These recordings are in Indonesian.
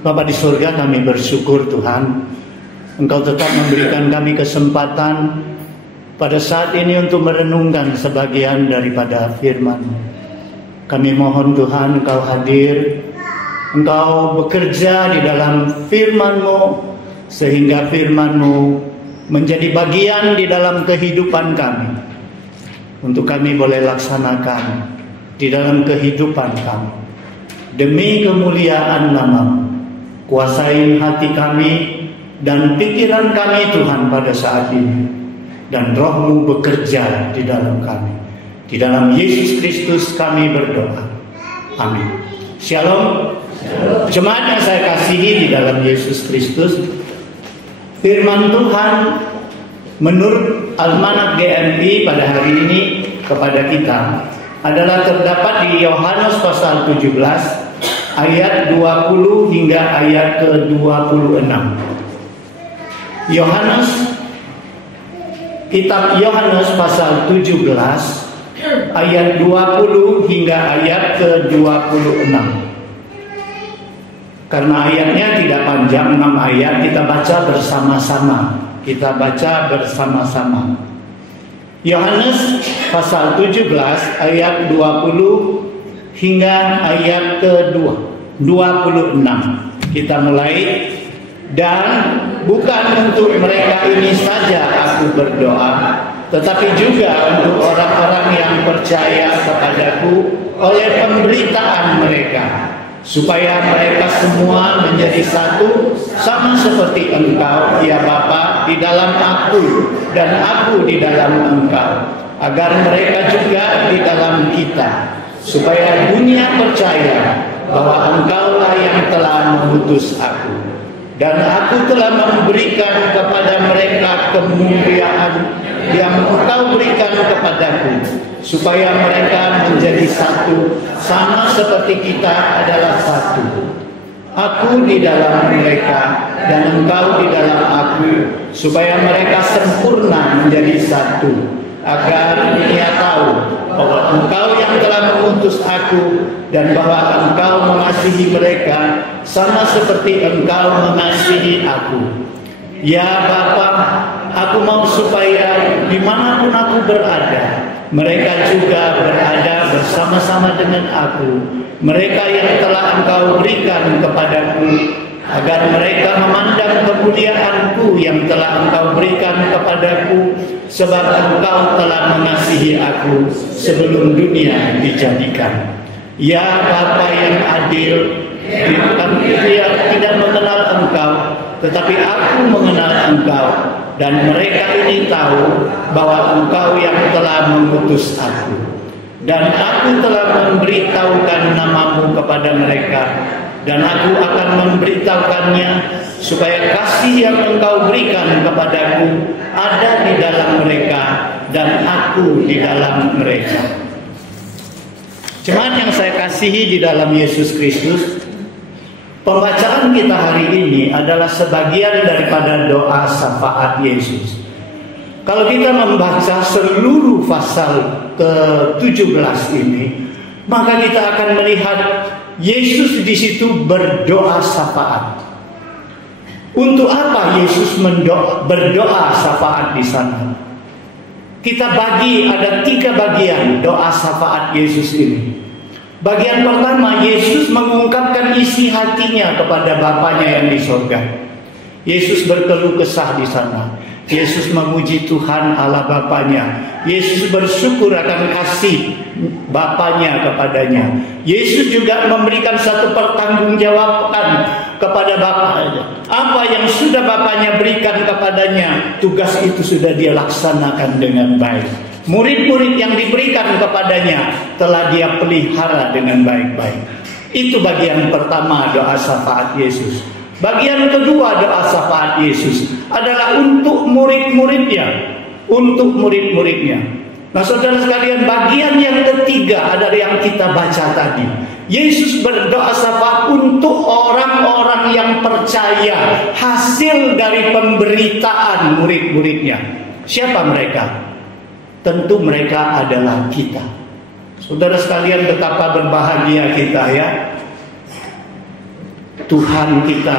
Bapa di surga, kami bersyukur Tuhan, Engkau tetap memberikan kami kesempatan pada saat ini untuk merenungkan sebagian daripada firman. Kami mohon Tuhan, Engkau hadir, Engkau bekerja di dalam firman-Mu, sehingga firman-Mu menjadi bagian di dalam kehidupan kami, untuk kami boleh laksanakan di dalam kehidupan kami. Demi kemuliaan nama-Mu, kuasai hati kami dan pikiran kami Tuhan pada saat ini, dan Roh-Mu bekerja di dalam kami. Di dalam Yesus Kristus kami berdoa. Amin. Shalom. Jemaat yang saya kasihi di dalam Yesus Kristus, firman Tuhan menurut Almanak GMI pada hari ini kepada kita adalah terdapat di Yohanes pasal 17 ayat 20 hingga ayat ke-26. Kitab Yohanes pasal 17 ayat 20 hingga ayat ke-26. Karena ayatnya tidak panjang, 6 ayat, kita baca bersama-sama. Yohanes pasal 17 ayat 20 hingga ayat ke-26. Kita mulai. Dan bukan untuk mereka ini saja aku berdoa, tetapi juga untuk orang-orang yang percaya kepadaku oleh pemberitaan mereka, supaya mereka semua menjadi satu, sama seperti Engkau, ya Bapa, di dalam aku dan aku di dalam Engkau, agar mereka juga di dalam kita, supaya dunia percaya bahwa Engkaulah yang telah mengutus aku, dan aku telah memberikan kepada mereka kemuliaan yang Engkau berikan kepadaku, supaya mereka menjadi satu, sama seperti kita adalah satu. Aku di dalam mereka dan Engkau di dalam aku, supaya mereka sempurna menjadi satu, agar dunia tahu bahwa Engkau yang telah mengutus aku, dan bahwa Engkau mengasihi mereka sama seperti Engkau mengasihi aku. Ya Bapa, aku mau supaya dimanapun aku berada, mereka juga berada bersama-sama dengan aku, mereka yang telah Engkau berikan kepadaku, agar mereka memandang kemuliaanku yang telah Engkau berikan kepadaku, sebab Engkau telah mengasihi aku sebelum dunia dijadikan. Ya Bapa yang adil, dia tidak mengenal Engkau, tetapi aku mengenal Engkau, dan mereka ini tahu bahwa Engkau yang telah mengutus aku, dan aku telah memberitahukan nama-Mu kepada mereka, dan aku akan memberitahukannya, supaya kasih yang Engkau berikan kepadaku ada di dalam mereka, dan aku di dalam mereka. Jemaat yang saya kasihi di dalam Yesus Kristus, pembacaan kita hari ini adalah sebagian daripada doa syafaat Yesus. Kalau kita membaca seluruh pasal ke-17 ini, maka kita akan melihat Yesus di situ berdoa syafaat. Untuk apa Yesus berdoa syafaat di sana? Kita bagi ada 3 bagian doa syafaat Yesus ini. Bagian pertama, Yesus mengungkapkan isi hatinya kepada Bapanya yang di surga. Yesus berkeluh kesah di sana. Yesus memuji Tuhan Allah Bapanya. Yesus bersyukur akan kasih Bapanya kepadanya. Yesus juga memberikan satu pertanggungjawaban kepada Bapanya. Apa yang sudah Bapanya berikan kepadanya, tugas itu sudah dia laksanakan dengan baik. Murid-murid yang diberikan kepadanya telah dia pelihara dengan baik-baik. Itu bagian pertama doa syafaat Yesus. Bagian kedua doa syafaat Yesus adalah untuk murid-muridnya. Untuk murid-muridnya. Nah saudara sekalian, bagian yang ketiga adalah yang kita baca tadi. Yesus berdoa syafaat untuk orang-orang yang percaya hasil dari pemberitaan murid-muridnya. Siapa mereka? Tentu mereka adalah kita. Saudara sekalian, betapa berbahagia kita ya. Tuhan kita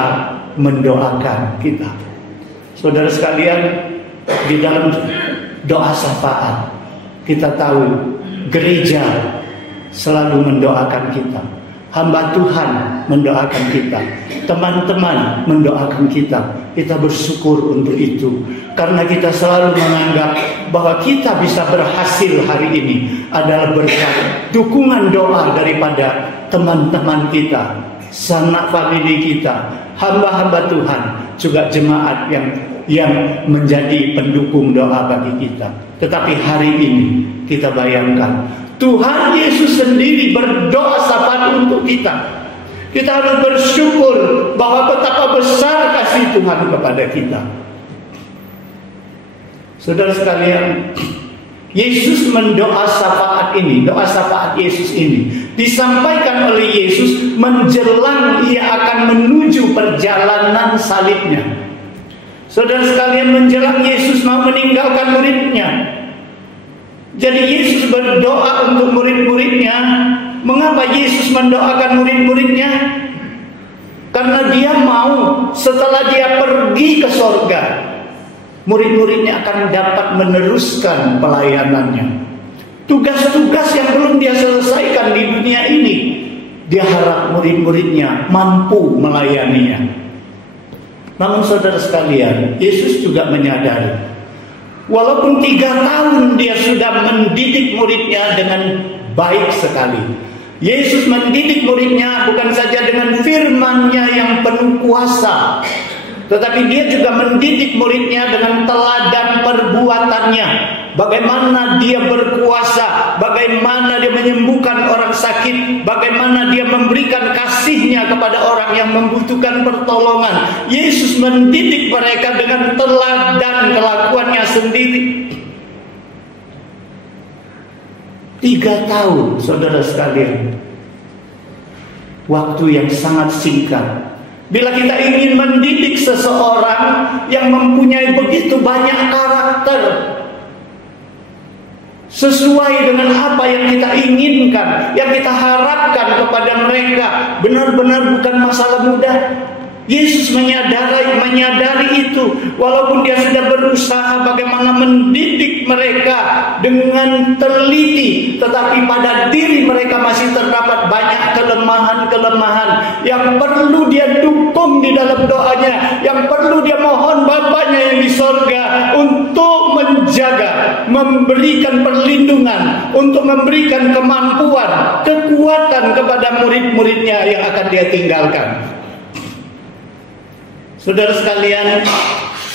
mendoakan kita. Saudara sekalian, di dalam doa syafaat kita tahu gereja selalu mendoakan kita, hamba Tuhan mendoakan kita, teman-teman mendoakan kita. Kita bersyukur untuk itu, karena kita selalu menganggap bahwa kita bisa berhasil hari ini adalah berkat dukungan doa daripada teman-teman kita, sanak famili kita, hamba-hamba Tuhan, juga jemaat yang menjadi pendukung doa bagi kita. Tetapi hari ini kita bayangkan Tuhan Yesus sendiri berdoa syafaat untuk kita. Kita harus bersyukur bahwa betapa besar kasih Tuhan kepada kita. Saudara sekalian, Yesus mendoa syafaat ini, doa syafaat Yesus ini disampaikan oleh Yesus menjelang ia akan menuju perjalanan salibnya. Saudara sekalian, menjelang Yesus mau meninggalkan muridnya. Jadi Yesus berdoa untuk murid-muridnya. Mengapa Yesus mendoakan murid-muridnya? Karena dia mau setelah dia pergi ke sorga, murid-muridnya akan dapat meneruskan pelayanannya. Tugas-tugas yang belum dia selesaikan di dunia ini, dia harap murid-muridnya mampu melayaninya. Namun saudara sekalian, Yesus juga menyadari, walaupun 3 tahun dia sudah mendidik muridnya dengan baik sekali. Yesus mendidik muridnya bukan saja dengan firman-Nya yang penuh kuasa, tetapi dia juga mendidik muridnya dengan teladan perbuatannya. Bagaimana dia berkuasa, bagaimana dia menyembuhkan orang sakit, bagaimana dia memberikan kasih-Nya kepada orang yang membutuhkan pertolongan. Yesus mendidik mereka dengan teladan kelakuannya sendiri. 3 tahun, saudara sekalian, waktu yang sangat singkat. Bila kita ingin mendidik seseorang yang mempunyai begitu banyak karakter, sesuai dengan apa yang kita inginkan, yang kita harapkan kepada mereka, benar-benar bukan masalah mudah. Yesus menyadari itu, walaupun dia sudah berusaha bagaimana mendidik mereka dengan teliti, tetapi pada diri mereka masih terdapat banyak kelemahan-kelemahan yang perlu dia dukung di dalam doanya, yang perlu dia mohon Bapaknya yang di sorga untuk menjaga, memberikan perlindungan, untuk memberikan kemampuan, kekuatan kepada murid-muridnya yang akan dia tinggalkan. Saudara sekalian,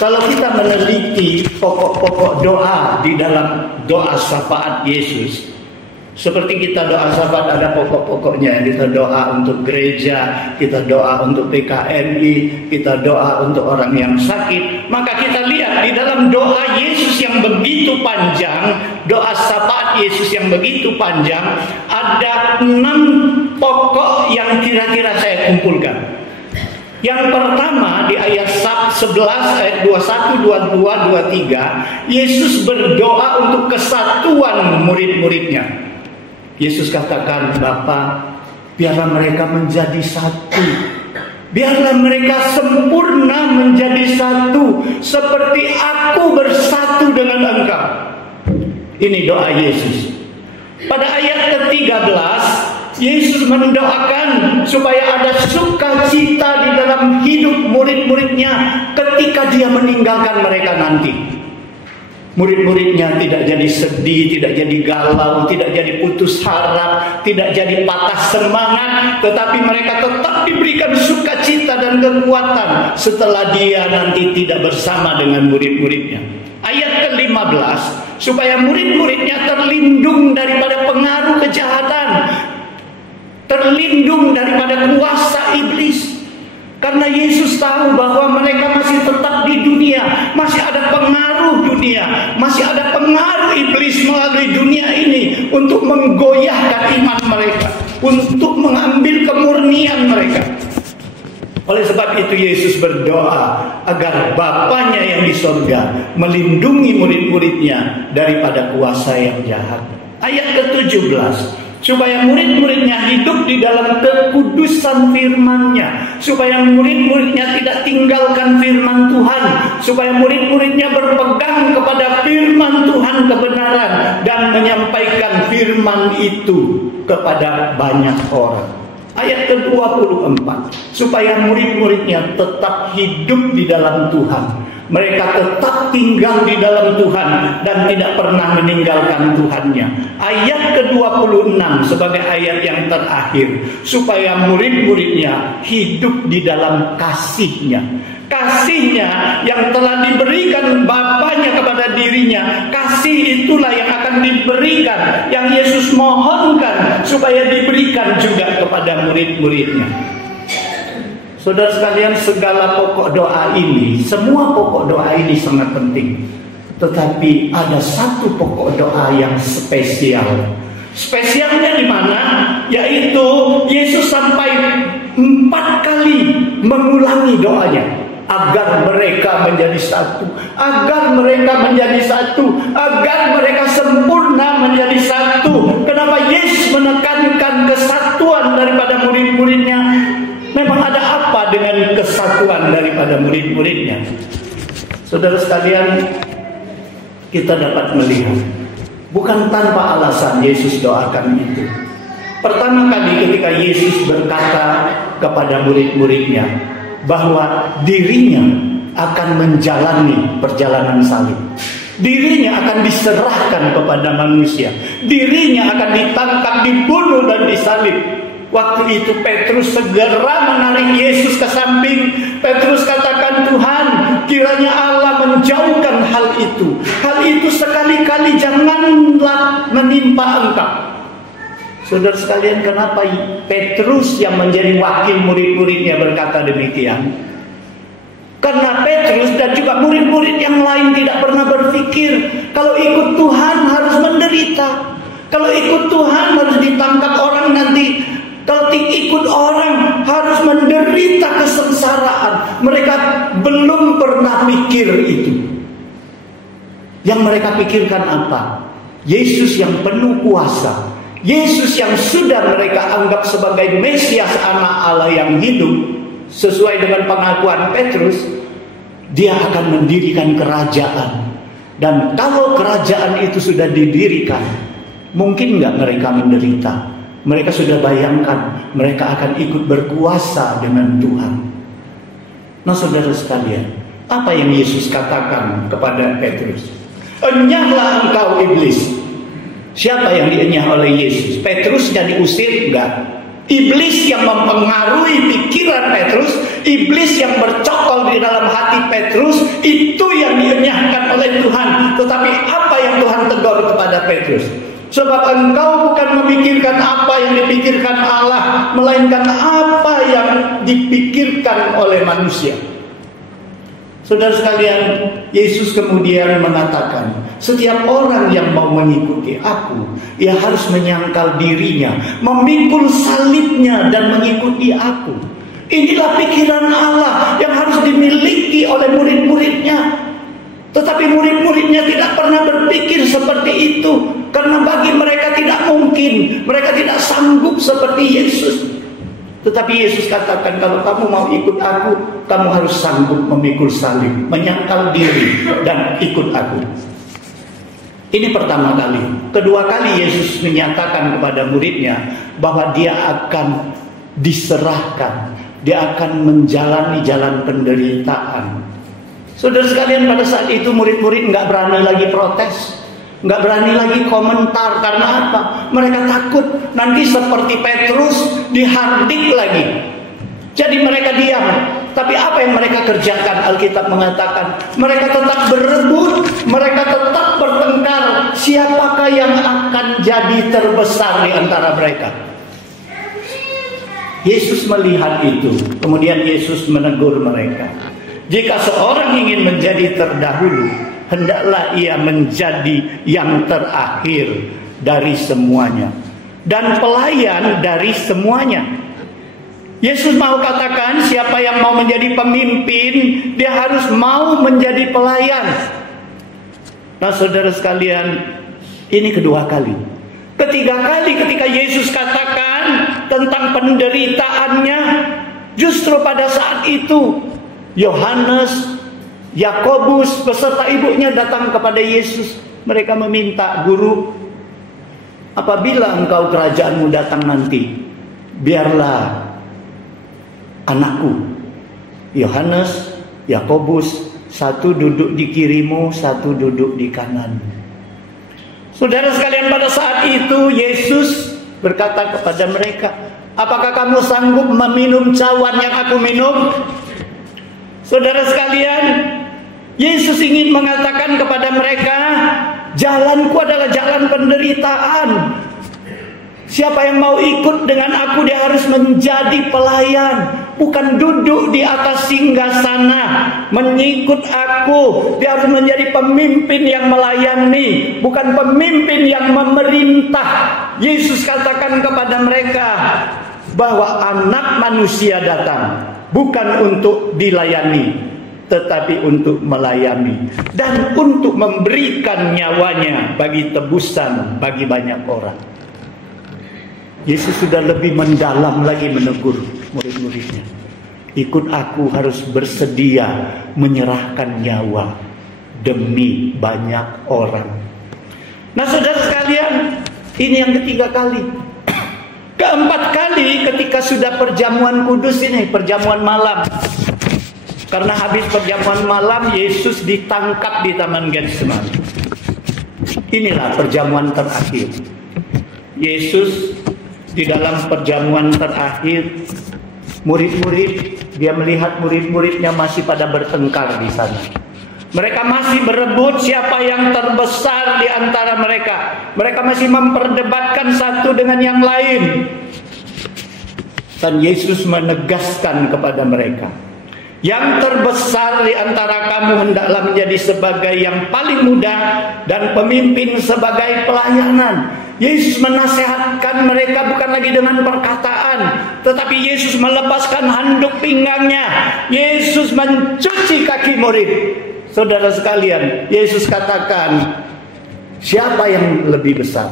kalau kita meneliti pokok-pokok doa di dalam doa syafaat Yesus, seperti kita doa syafaat ada pokok-pokoknya. Kita doa untuk gereja, kita doa untuk PKMI, kita doa untuk orang yang sakit. Maka kita lihat di dalam doa Yesus yang begitu panjang, doa syafaat Yesus yang begitu panjang, ada 6 pokok yang kira-kira saya kumpulkan. Yang pertama di ayat 11, ayat 21, 22, 23, Yesus berdoa untuk kesatuan murid-muridnya. Yesus katakan, Bapa, biarlah mereka menjadi satu. Biarlah mereka sempurna menjadi satu, seperti aku bersatu dengan Engkau. Ini doa Yesus. Pada ayat ke-13, Yesus mendoakan supaya ada sukacita di dalam hidup murid-muridnya ketika dia meninggalkan mereka nanti. Murid-muridnya tidak jadi sedih, tidak jadi galau, tidak jadi putus harap, tidak jadi patah semangat, tetapi mereka tetap diberikan sukacita dan kekuatan setelah dia nanti tidak bersama dengan murid-muridnya. Ayat ke-15, supaya murid-muridnya terlindung daripada pengaruh kejahatan, terlindung daripada kuasa iblis. Karena Yesus tahu bahwa mereka masih tetap di dunia, masih ada pengaruh dunia, masih ada pengaruh iblis melalui dunia ini untuk menggoyahkan iman mereka, untuk mengambil kemurnian mereka. Oleh sebab itu Yesus berdoa agar Bapaknya yang di sorga melindungi murid-muridnya daripada kuasa yang jahat. Ayat ke-17, supaya murid-muridnya hidup di dalam kekudusan firman-Nya, supaya murid-muridnya tidak tinggalkan firman Tuhan, supaya murid-muridnya berpegang kepada firman Tuhan kebenaran dan menyampaikan firman itu kepada banyak orang. Ayat ke-24, supaya murid-muridnya tetap hidup di dalam Tuhan. Mereka tetap tinggal di dalam Tuhan dan tidak pernah meninggalkan Tuhannya. Ayat ke-26 sebagai ayat yang terakhir, supaya murid-muridnya hidup di dalam kasih-Nya. Kasih-Nya yang telah diberikan Bapaknya kepada dirinya. Kasih itulah yang akan diberikan, yang Yesus mohonkan supaya diberikan juga kepada murid-muridnya. Saudara sekalian, segala pokok doa ini, semua pokok doa ini sangat penting. Tetapi ada satu pokok doa yang spesial. Spesialnya di mana? Yaitu Yesus sampai 4 kali mengulangi doanya. Agar mereka menjadi satu, agar mereka menjadi satu, agar mereka sempurna menjadi satu. Kenapa Yesus menekankan kesatuan daripada murid-muridnya? Memang ada apa dengan kesatuan daripada murid-muridnya? Saudara sekalian, kita dapat melihat bukan tanpa alasan Yesus doakan itu. Pertama kali ketika Yesus berkata kepada murid-muridnya bahwa dirinya akan menjalani perjalanan salib, dirinya akan diserahkan kepada manusia, dirinya akan ditangkap, dibunuh dan disalib. Waktu itu Petrus segera menarik Yesus ke samping. Petrus katakan, Tuhan, kiranya Allah menjauhkan hal itu. Hal itu sekali-kali janganlah menimpa Engkau. Saudara sekalian, kenapa Petrus yang menjadi wakil murid-muridnya berkata demikian? Karena Petrus dan juga murid-murid yang lain tidak pernah berpikir kalau ikut Tuhan harus menderita, kalau ikut Tuhan harus ditangkap orang nanti, kalau ikut orang harus menderita kesengsaraan. Mereka belum pernah pikir itu. Yang mereka pikirkan apa? Yesus yang penuh kuasa, Yesus yang sudah mereka anggap sebagai Mesias, anak Allah yang hidup. Sesuai dengan pengakuan Petrus, dia akan mendirikan kerajaan. Dan kalau kerajaan itu sudah didirikan, mungkin nggak mereka menderita? Mereka sudah bayangkan mereka akan ikut berkuasa dengan Tuhan. Nah saudara sekalian, apa yang Yesus katakan kepada Petrus? Enyahlah engkau iblis. Siapa yang dienyah oleh Yesus? Petrusnya diusir? Enggak. Iblis yang mempengaruhi pikiran Petrus, iblis yang bercokol di dalam hati Petrus, itu yang dienyahkan oleh Tuhan. Tetapi apa yang Tuhan tegur kepada Petrus? Sebab engkau bukan memikirkan apa yang dipikirkan Allah, melainkan apa yang dipikirkan oleh manusia. Saudara sekalian, Yesus kemudian mengatakan, setiap orang yang mau mengikuti aku, ia harus menyangkal dirinya, memikul salibnya dan mengikuti aku. Inilah pikiran Allah yang harus dimiliki oleh murid-muridnya. Tetapi murid-muridnya tidak pernah berpikir seperti itu. Karena bagi mereka tidak mungkin, mereka tidak sanggup seperti Yesus. Tetapi Yesus katakan, kalau kamu mau ikut aku, kamu harus sanggup memikul salib, menyangkal diri dan ikut aku. Ini pertama kali. Kedua kali Yesus menyatakan kepada muridnya bahwa dia akan diserahkan, dia akan menjalani jalan penderitaan. Saudara sekalian, pada saat itu murid-murid nggak berani lagi protes, nggak berani lagi komentar. Karena apa? Mereka takut nanti seperti Petrus dihardik lagi. Jadi mereka diam. Tapi apa yang mereka kerjakan? Alkitab mengatakan mereka tetap berebut, mereka tetap bertengkar. Siapakah yang akan jadi terbesar di antara mereka? Yesus melihat itu. Kemudian Yesus menegur mereka. Jika seorang ingin menjadi terdahulu, hendaklah ia menjadi yang terakhir dari semuanya dan pelayan dari semuanya. Yesus mau katakan, siapa yang mau menjadi pemimpin, dia harus mau menjadi pelayan. Nah saudara sekalian, ini kedua kali Ketiga kali ketika Yesus katakan tentang penderitaannya, justru pada saat itu Yohanes, Yakobus beserta ibunya datang kepada Yesus. Mereka meminta, "Guru, apabila engkau kerajaanmu datang nanti, biarlah anakku Yohanes, Yakobus, satu duduk di kirimu, satu duduk di kananmu." Saudara sekalian, pada saat itu Yesus berkata kepada mereka, "Apakah kamu sanggup meminum cawan yang aku minum?" Saudara sekalian, Yesus ingin mengatakan kepada mereka, jalanku adalah jalan penderitaan. Siapa yang mau ikut dengan aku, dia harus menjadi pelayan, bukan duduk di atas singgasana. Mengikut aku, dia harus menjadi pemimpin yang melayani, bukan pemimpin yang memerintah. Yesus katakan kepada mereka bahwa Anak Manusia datang bukan untuk dilayani, tetapi untuk melayani dan untuk memberikan nyawanya bagi tebusan bagi banyak orang. Yesus sudah lebih mendalam lagi menegur murid-muridnya. Ikut aku, harus bersedia menyerahkan nyawa demi banyak orang. Nah, saudara sekalian, ini yang ketiga kali. Keempat kali ketika sudah perjamuan kudus ini, perjamuan malam. Karena habis perjamuan malam, Yesus ditangkap di Taman Getsemani. Inilah perjamuan terakhir. Yesus di dalam perjamuan terakhir, murid-murid, dia melihat murid-muridnya masih pada bertengkar di sana. Mereka masih berebut siapa yang terbesar di antara mereka. Mereka masih memperdebatkan satu dengan yang lain. Dan Yesus menegaskan kepada mereka, yang terbesar di antara kamu hendaklah menjadi sebagai yang paling muda dan pemimpin sebagai pelayanan. Yesus menasehatkan mereka bukan lagi dengan perkataan, tetapi Yesus melepaskan handuk pinggangnya. Yesus mencuci kaki murid. Saudara sekalian, Yesus katakan, siapa yang lebih besar?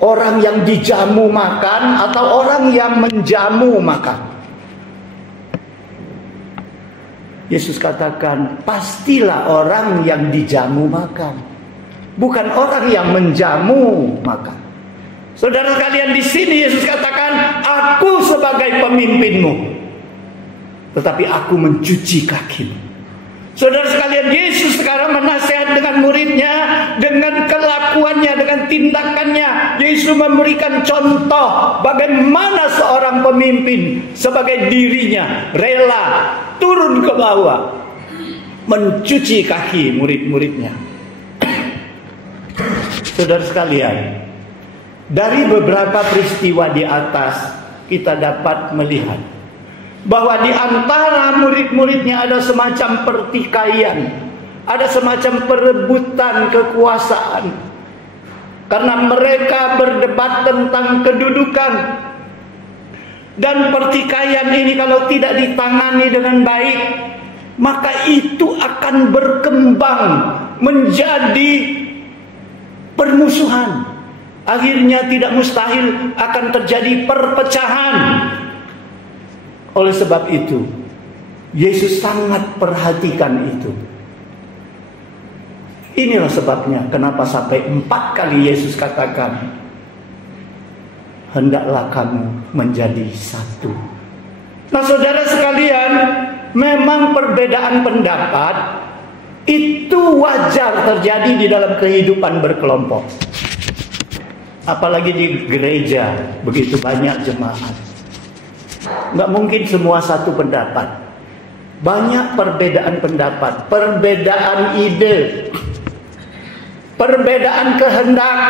Orang yang dijamu makan atau orang yang menjamu makan? Yesus katakan, pastilah orang yang dijamu makan, bukan orang yang menjamu makan. Saudara sekalian, di sini Yesus katakan, aku sebagai pemimpinmu, tetapi aku mencuci kakimu. Saudara sekalian, Yesus sekarang menasihat dengan muridnya, dengan kelakuannya, dengan tindakannya. Yesus memberikan contoh bagaimana seorang pemimpin sebagai dirinya rela turun ke bawah, mencuci kaki murid-muridnya. Saudara sekalian, dari beberapa peristiwa di atas kita dapat melihat bahwa di antara murid-muridnya ada semacam pertikaian, ada semacam perebutan kekuasaan, karena mereka berdebat tentang kedudukan. Dan pertikaian ini kalau tidak ditangani dengan baik, maka itu akan berkembang menjadi permusuhan. Akhirnya tidak mustahil akan terjadi perpecahan. Oleh sebab itu, Yesus sangat perhatikan itu. Inilah sebabnya kenapa sampai 4 kali Yesus katakan, hendaklah kamu menjadi satu. Nah, saudara sekalian, memang perbedaan pendapat itu wajar terjadi di dalam kehidupan berkelompok. Apalagi di gereja, begitu banyak jemaat. Nggak mungkin semua satu pendapat. Banyak perbedaan pendapat, perbedaan ide, perbedaan kehendak.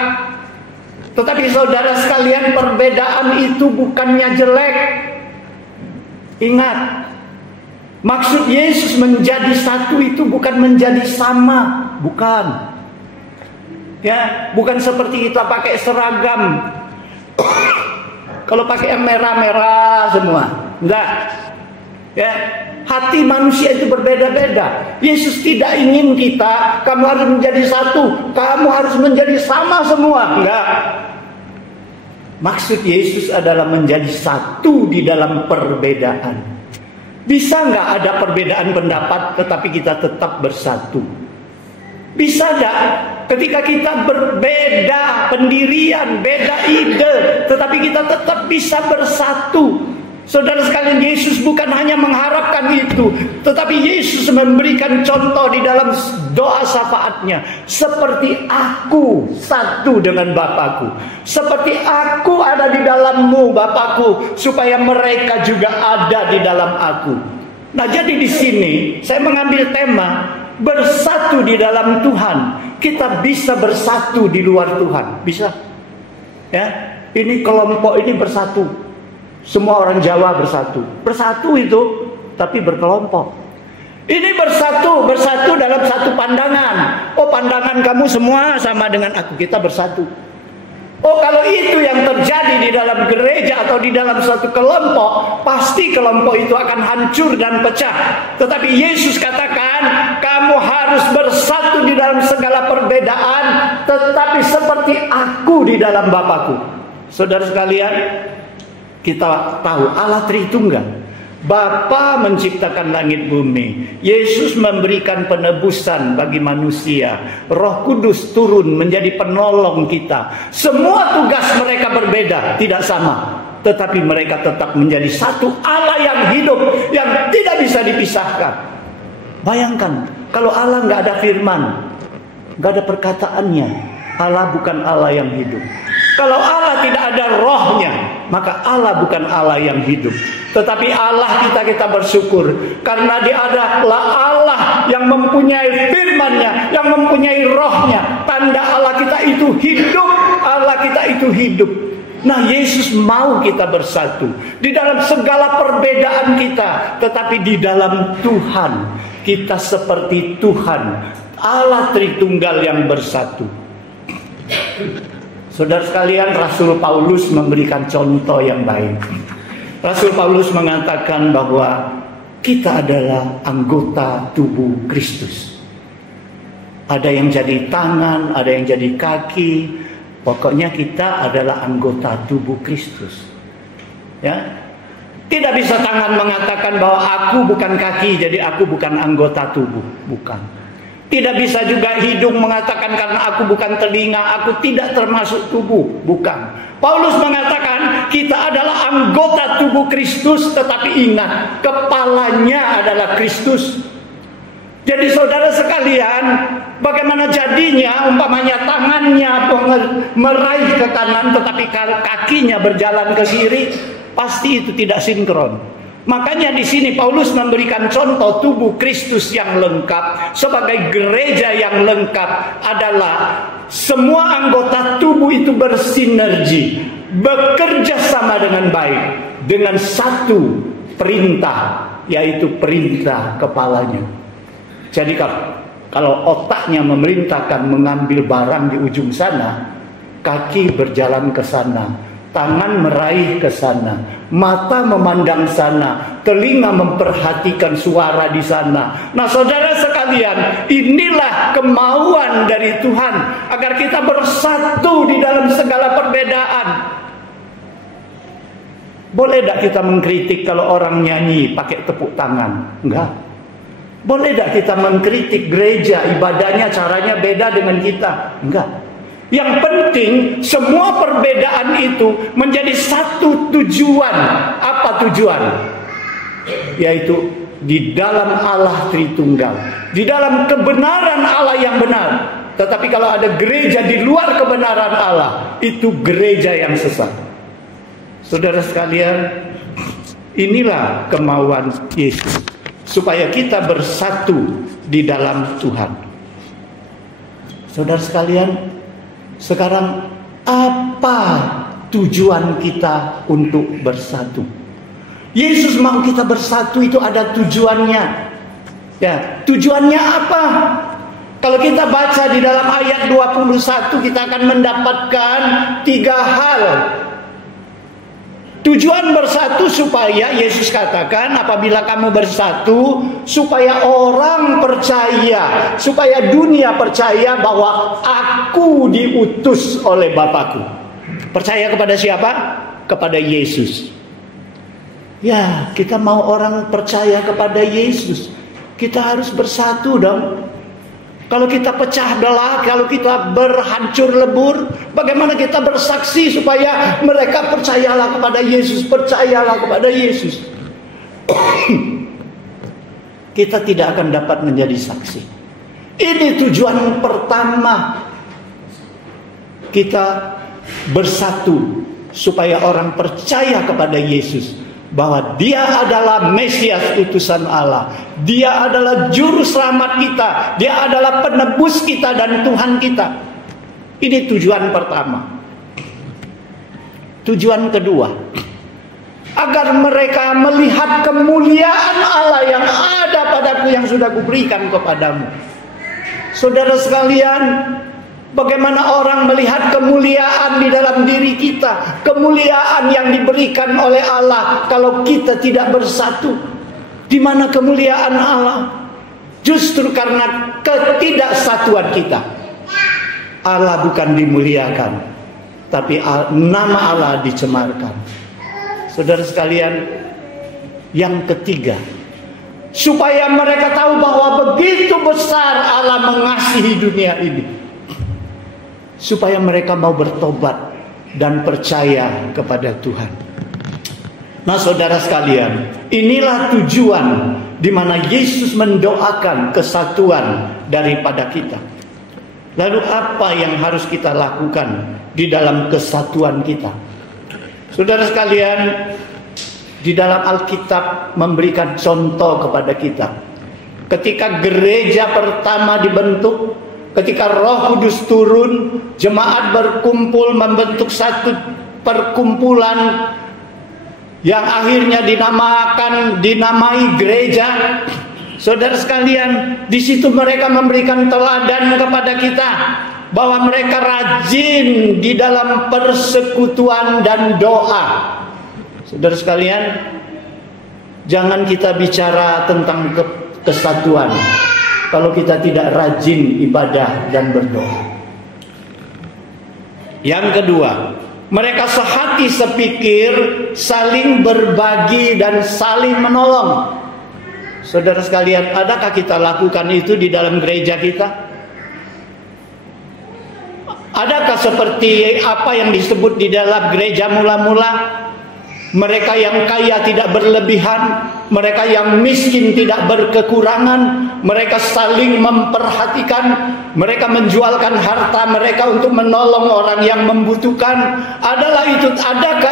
Tetapi saudara sekalian, perbedaan itu bukannya jelek. Ingat, maksud Yesus menjadi satu itu bukan menjadi sama, bukan. Ya, bukan seperti kita pakai seragam. Kalau pakai yang merah-merah semua, enggak. Ya, hati manusia itu berbeda-beda. Yesus tidak ingin kita, kamu harus menjadi satu, kamu harus menjadi sama semua, enggak. Maksud Yesus adalah menjadi satu di dalam perbedaan. Bisa nggak ada perbedaan pendapat tetapi kita tetap bersatu? Bisa nggak ketika kita berbeda pendirian, beda ide, tetapi kita tetap bisa bersatu? Saudara sekalian, Yesus bukan hanya mengharapkan itu, tetapi Yesus memberikan contoh di dalam doa syafaatnya. Seperti aku satu dengan Bapakku, seperti aku ada di dalammu Bapakku, supaya mereka juga ada di dalam aku. Nah, jadi di sini saya mengambil tema bersatu di dalam Tuhan. Kita bisa bersatu di luar Tuhan, bisa? Ya, ini kelompok ini bersatu. Semua orang Jawa bersatu. Bersatu itu, tapi berkelompok. Ini bersatu dalam satu pandangan. Oh, pandangan kamu semua sama dengan aku, kita bersatu. Oh, kalau itu yang terjadi di dalam gereja atau di dalam suatu kelompok, pasti kelompok itu akan hancur dan pecah. Tetapi Yesus katakan, kamu harus bersatu di dalam segala perbedaan, tetapi seperti aku di dalam Bapakku. Saudara sekalian, kita tahu Allah Tritunggal. Bapa menciptakan langit bumi, Yesus memberikan penebusan bagi manusia, Roh Kudus turun menjadi penolong kita. Semua tugas mereka berbeda, tidak sama, tetapi mereka tetap menjadi satu Allah yang hidup, yang tidak bisa dipisahkan. Bayangkan kalau Allah nggak ada firman, nggak ada perkataannya, Allah bukan Allah yang hidup. Kalau Allah tidak ada rohnya, maka Allah bukan Allah yang hidup. Tetapi Allah kita bersyukur, karena Dia adalah Allah yang mempunyai firman-Nya, yang mempunyai rohnya. Tanda Allah kita itu hidup, Allah kita itu hidup. Nah, Yesus mau kita bersatu di dalam segala perbedaan kita, tetapi di dalam Tuhan kita seperti Tuhan, Allah Tritunggal yang bersatu. Saudara sekalian, Rasul Paulus memberikan contoh yang baik. Rasul Paulus mengatakan bahwa kita adalah anggota tubuh Kristus. Ada yang jadi tangan, ada yang jadi kaki. Pokoknya kita adalah anggota tubuh Kristus. Ya, tidak bisa tangan mengatakan bahwa aku bukan kaki, jadi aku bukan anggota tubuh. Bukan. Tidak bisa juga hidung mengatakan karena aku bukan telinga, aku tidak termasuk tubuh. Bukan. Paulus mengatakan kita adalah anggota tubuh Kristus, tetapi ingat, kepalanya adalah Kristus. Jadi saudara sekalian, bagaimana jadinya umpamanya tangannya meraih ke kanan tetapi kakinya berjalan ke kiri, pasti itu tidak sinkron. Makanya di sini Paulus memberikan contoh tubuh Kristus yang lengkap. Sebagai gereja yang lengkap adalah semua anggota tubuh itu bersinergi, bekerja sama dengan baik, dengan satu perintah, yaitu perintah kepalanya. Jadi kalau otaknya memerintahkan mengambil barang di ujung sana, kaki berjalan ke sana, tangan meraih ke sana, mata memandang sana, telinga memperhatikan suara di sana. Nah, saudara sekalian, inilah kemauan dari Tuhan agar kita bersatu di dalam segala perbedaan. Boleh tidak kita mengkritik kalau orang nyanyi pakai tepuk tangan? Enggak. Boleh tidak kita mengkritik gereja, ibadahnya caranya beda dengan kita? Enggak. Yang penting semua perbedaan itu menjadi satu tujuan. Apa tujuan? Yaitu di dalam Allah Tritunggal, di dalam kebenaran Allah yang benar. Tetapi kalau ada gereja di luar kebenaran Allah, itu gereja yang sesat. Saudara sekalian, inilah kemauan Yesus, supaya kita bersatu di dalam Tuhan. Saudara sekalian, sekarang apa tujuan kita untuk bersatu? Yesus mau kita bersatu itu ada tujuannya. Ya, tujuannya apa? Kalau kita baca di dalam ayat 21, kita akan mendapatkan 3 hal. Tujuan bersatu supaya Yesus katakan apabila kamu bersatu, supaya orang percaya, supaya dunia percaya bahwa aku diutus oleh Bapakku. Percaya kepada siapa? Kepada Yesus. Ya, kita mau orang percaya kepada Yesus, kita harus bersatu dong. Kalau kita pecah belah, kalau kita berhancur lebur, bagaimana kita bersaksi supaya mereka percayalah kepada Yesus, percayalah kepada Yesus. Kita tidak akan dapat menjadi saksi. Ini tujuan pertama, kita bersatu supaya orang percaya kepada Yesus, bahwa Dia adalah Mesias utusan Allah, Dia adalah juru selamat kita, Dia adalah penebus kita dan Tuhan kita. Ini tujuan pertama. Tujuan kedua, agar mereka melihat kemuliaan Allah yang ada padaku, yang sudah kuberikan kepadamu. Saudara sekalian, bagaimana orang melihat kemuliaan di dalam diri kita, kemuliaan yang diberikan oleh Allah, kalau kita tidak bersatu? Di mana kemuliaan Allah? Justru karena ketidaksatuan kita, Allah bukan dimuliakan, tapi nama Allah dicemarkan. Saudara sekalian, yang ketiga, supaya mereka tahu bahwa begitu besar Allah mengasihi dunia ini, supaya mereka mau bertobat dan percaya kepada Tuhan. Nah, saudara sekalian, inilah tujuan di mana Yesus mendoakan kesatuan daripada kita. Lalu apa yang harus kita lakukan di dalam kesatuan kita? Saudara sekalian, di dalam Alkitab memberikan contoh kepada kita. Ketika gereja pertama dibentuk, ketika Roh Kudus turun, jemaat berkumpul membentuk satu perkumpulan yang akhirnya dinamai gereja. Saudara sekalian, di situ mereka memberikan teladan kepada kita bahwa mereka rajin di dalam persekutuan dan doa. Saudara sekalian, jangan kita bicara tentang kesatuan kalau kita tidak rajin ibadah dan berdoa. Yang kedua, mereka sehati sepikir, saling berbagi dan saling menolong. Saudara sekalian, adakah kita lakukan itu di dalam gereja kita? Adakah seperti apa yang disebut di dalam gereja mula-mula? Mereka yang kaya tidak berlebihan, mereka yang miskin tidak berkekurangan, mereka saling memperhatikan, mereka menjualkan harta mereka untuk menolong orang yang membutuhkan. Adakah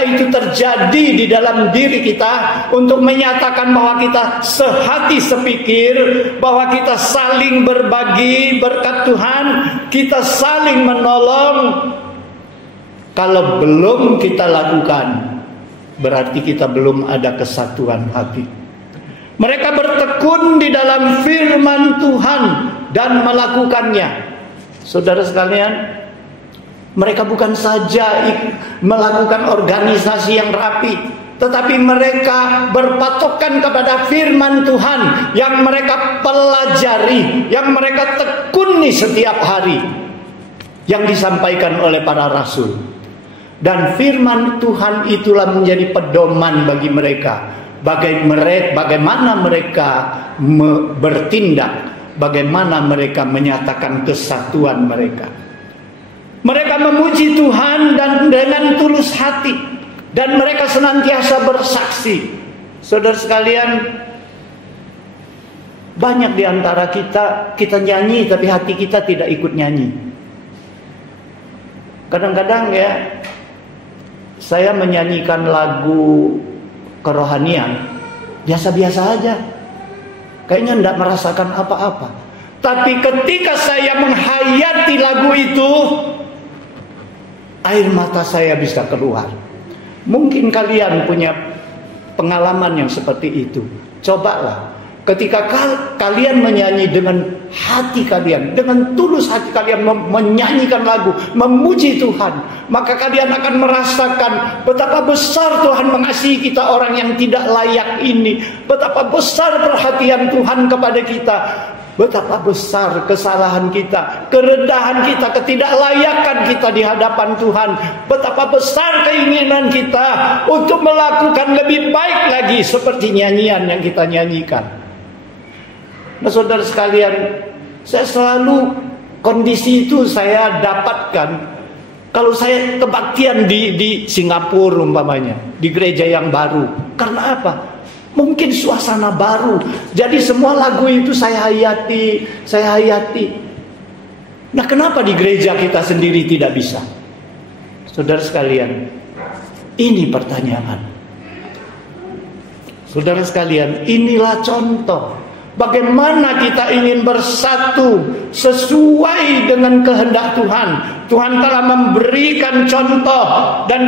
itu terjadi di dalam diri kita untuk menyatakan bahwa kita sehati sepikir, bahwa kita saling berbagi berkat Tuhan, kita saling menolong? Kalau belum kita lakukan, berarti kita belum ada kesatuan hati. Mereka bertekun di dalam firman Tuhan dan melakukannya. Saudara sekalian, mereka bukan saja melakukan organisasi yang rapi, tetapi mereka berpatokan kepada firman Tuhan yang mereka pelajari, yang mereka tekuni setiap hari, yang disampaikan oleh para rasul. Dan firman Tuhan itulah menjadi pedoman bagi mereka, bagaimana mereka bertindak, bagaimana mereka menyatakan kesatuan mereka. Mereka memuji Tuhan dan dengan tulus hati, dan mereka senantiasa bersaksi. Saudara sekalian, banyak di antara kita nyanyi tapi hati kita tidak ikut nyanyi. Kadang-kadang ya, saya menyanyikan lagu kerohanian biasa-biasa aja, kayaknya tidak merasakan apa-apa. Tapi ketika saya menghayati lagu itu, air mata saya bisa keluar. Mungkin kalian punya pengalaman yang seperti itu. Cobalah, ketika kalian menyanyi dengan hati kalian, dengan tulus hati kalian menyanyikan lagu, memuji Tuhan, maka kalian akan merasakan betapa besar Tuhan mengasihi kita orang yang tidak layak ini, betapa besar perhatian Tuhan kepada kita. Betapa besar kesalahan kita, kerendahan kita, ketidaklayakan kita di hadapan Tuhan. Betapa besar keinginan kita untuk melakukan lebih baik lagi seperti nyanyian yang kita nyanyikan. Nah, saudara sekalian, saya selalu kondisi itu saya dapatkan kalau saya kebaktian di Singapura umpamanya, di gereja yang baru. Karena apa? Mungkin suasana baru. Jadi semua lagu itu saya hayati. Nah, kenapa di gereja kita sendiri tidak bisa? Saudara sekalian, ini pertanyaan. Saudara sekalian, inilah contoh bagaimana kita ingin bersatu sesuai dengan kehendak Tuhan. Tuhan telah memberikan contoh dan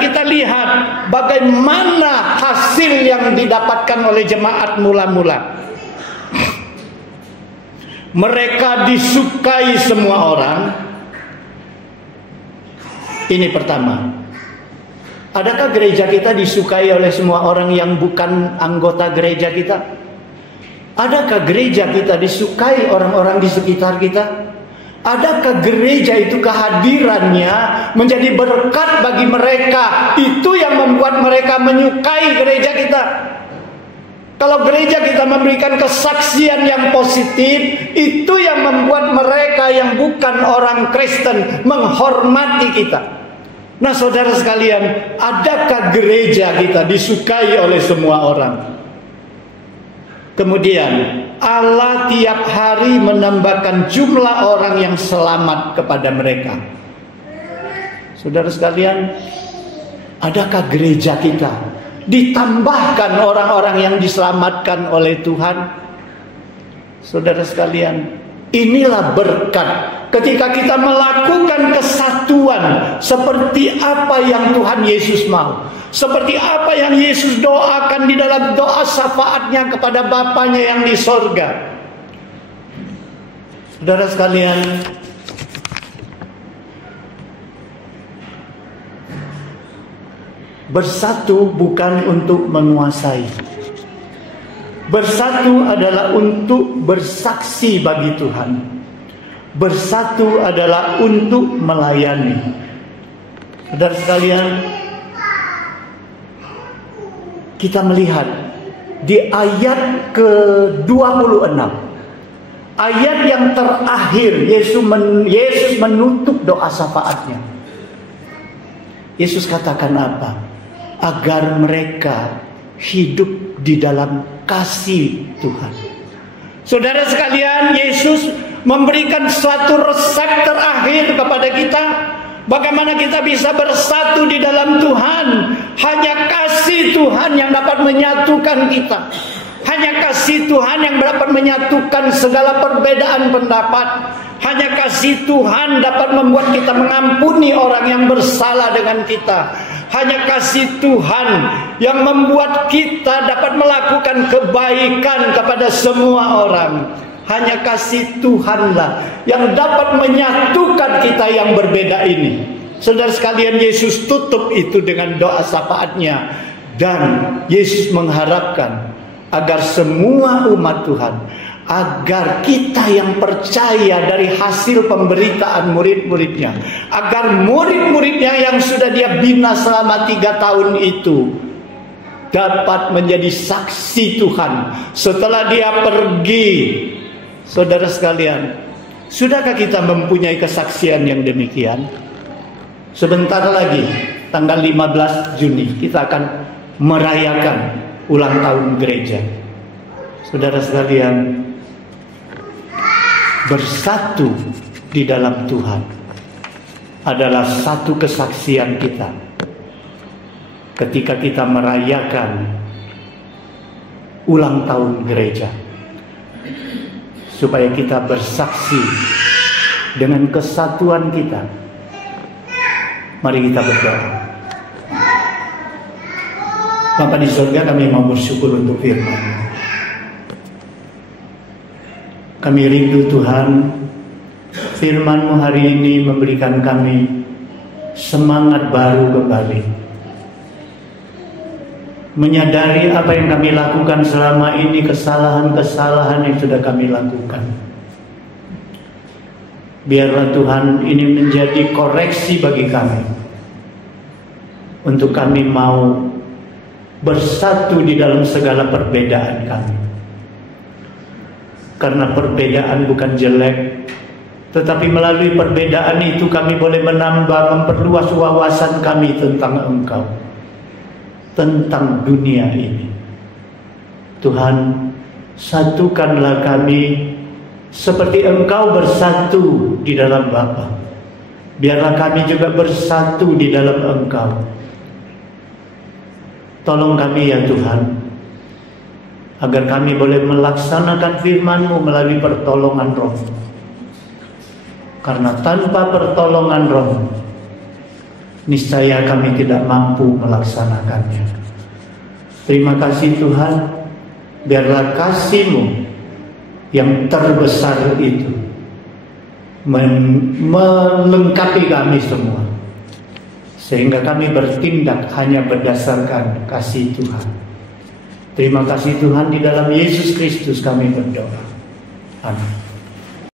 kita lihat bagaimana hasil yang didapatkan oleh jemaat mula-mula. Mereka disukai semua orang. Ini pertama. Adakah gereja kita disukai oleh semua orang yang bukan anggota gereja kita? Adakah gereja kita disukai orang-orang di sekitar kita? Adakah gereja itu kehadirannya menjadi berkat bagi mereka? Itu yang membuat mereka menyukai gereja kita. Kalau gereja kita memberikan kesaksian yang positif, itu yang membuat mereka yang bukan orang Kristen menghormati kita. Nah, saudara sekalian, adakah gereja kita disukai oleh semua orang? Kemudian Allah tiap hari menambahkan jumlah orang yang selamat kepada mereka. Saudara sekalian, adakah gereja kita ditambahkan orang-orang yang diselamatkan oleh Tuhan? Saudara sekalian, inilah berkat ketika kita melakukan kesatuan seperti apa yang Tuhan Yesus mau. Seperti apa yang Yesus doakan di dalam doa syafaatnya kepada Bapanya yang di sorga. Saudara sekalian, bersatu bukan untuk menguasai. Bersatu adalah untuk bersaksi bagi Tuhan. Bersatu adalah untuk melayani. Saudara sekalian, kita melihat di ayat ke-26, ayat yang terakhir, Yesus menutup doa syafaatnya. Yesus katakan apa? Agar mereka hidup di dalam kasih Tuhan. Saudara sekalian, Yesus memberikan suatu resep terakhir kepada kita. Bagaimana kita bisa bersatu di dalam Tuhan? Hanya kasih Tuhan yang dapat menyatukan kita. Hanya kasih Tuhan yang dapat menyatukan segala perbedaan pendapat. Hanya kasih Tuhan dapat membuat kita mengampuni orang yang bersalah dengan kita. Hanya kasih Tuhan yang membuat kita dapat melakukan kebaikan kepada semua orang. Hanya kasih Tuhanlah yang dapat menyatukan kita yang berbeda ini. Saudara sekalian, Yesus tutup itu dengan doa syafaatnya. Dan Yesus mengharapkan agar semua umat Tuhan, agar kita yang percaya dari hasil pemberitaan murid-muridnya, agar murid-muridnya yang sudah dia bina selama 3 tahun itu dapat menjadi saksi Tuhan setelah dia pergi. Saudara sekalian, sudahkah kita mempunyai kesaksian yang demikian? Sebentar lagi, tanggal 15 Juni, kita akan merayakan ulang tahun gereja. Saudara sekalian, bersatu di dalam Tuhan adalah satu kesaksian kita ketika kita merayakan ulang tahun gereja, supaya kita bersaksi dengan kesatuan kita. Mari kita berdoa. Bapa di surga, kami mau bersyukur untuk firman. Kami rindu Tuhan, firman-Mu hari ini memberikan kami semangat baru kembali. menyadari apa yang kami lakukan selama ini, kesalahan-kesalahan yang sudah kami lakukan. Biarlah Tuhan ini menjadi koreksi bagi kami, untuk kami mau bersatu di dalam segala perbedaan kami. Karena perbedaan bukan jelek, tetapi melalui perbedaan itu kami boleh menambah, memperluas wawasan kami tentang Engkau, tentang dunia ini. Tuhan, satukanlah kami seperti Engkau bersatu di dalam Bapa. Biarlah kami juga bersatu di dalam Engkau. Tolong kami ya Tuhan, agar kami boleh melaksanakan firman-Mu melalui pertolongan Roh. Karena tanpa pertolongan Roh, niscaya kami tidak mampu melaksanakannya. Terima kasih Tuhan, biarlah kasih-Mu yang terbesar itu melengkapi kami semua, sehingga kami bertindak hanya berdasarkan kasih Tuhan. Terima kasih Tuhan, di dalam Yesus Kristus kami berdoa. Amin.